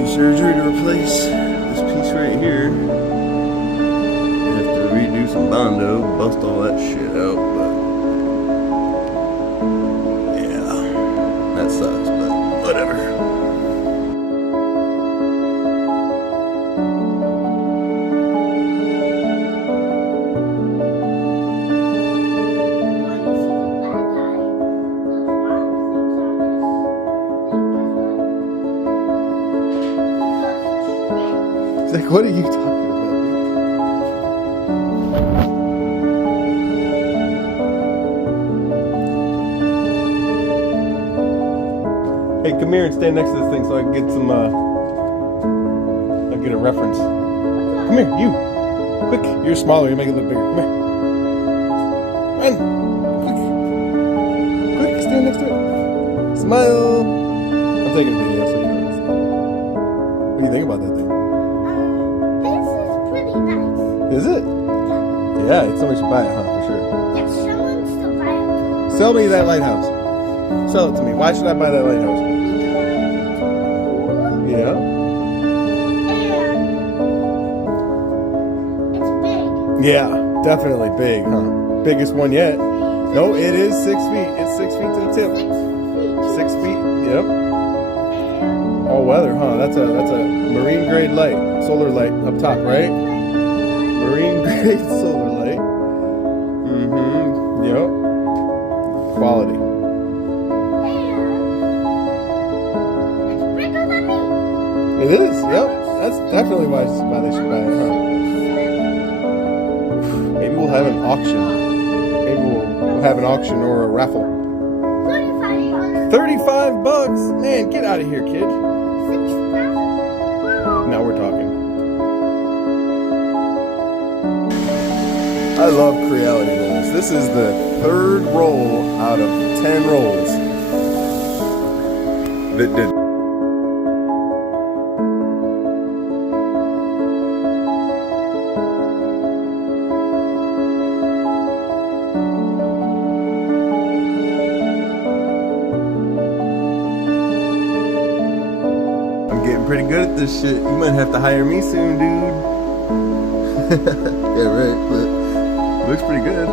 emergency surgery to replace this piece right here. I have to redo some Bondo, bust all that shit out, but yeah, that sucks, but whatever. Like, what are you talking about, dude? Hey, come here and stand next to this thing so I can get some, I'll get a reference. Come here, you. Quick, you're smaller, you make it look bigger. Come here. Run. Quick, stand next to it. Smile. I'm taking a video so you know what it's like. What do you think about that thing? Is it? Yeah, somebody should buy it, huh? For sure. Yes, someone should buy it. Sell me that lighthouse. Sell it to me. Why should I buy that lighthouse? Yeah. And it's big. Yeah, definitely big, huh? Biggest one yet. No, it is 6 feet. It's 6 feet to the tip. 6 feet. Yep. All weather, huh? That's a marine grade light, solar light up top, right? Marine grade solar light. Yep. Quality. It's bigger than me. It is, yep. That's definitely why they should buy it, huh? Maybe we'll have an auction. Maybe we'll have an auction or a raffle. 35 bucks? Man, get out of here, kid. 6,000? Now we're talking. I love creality rolls. This is the third roll out of 10 rolls that did. I'm getting pretty good at this shit. You might have to hire me soon, dude. Yeah, right, but it looks pretty good.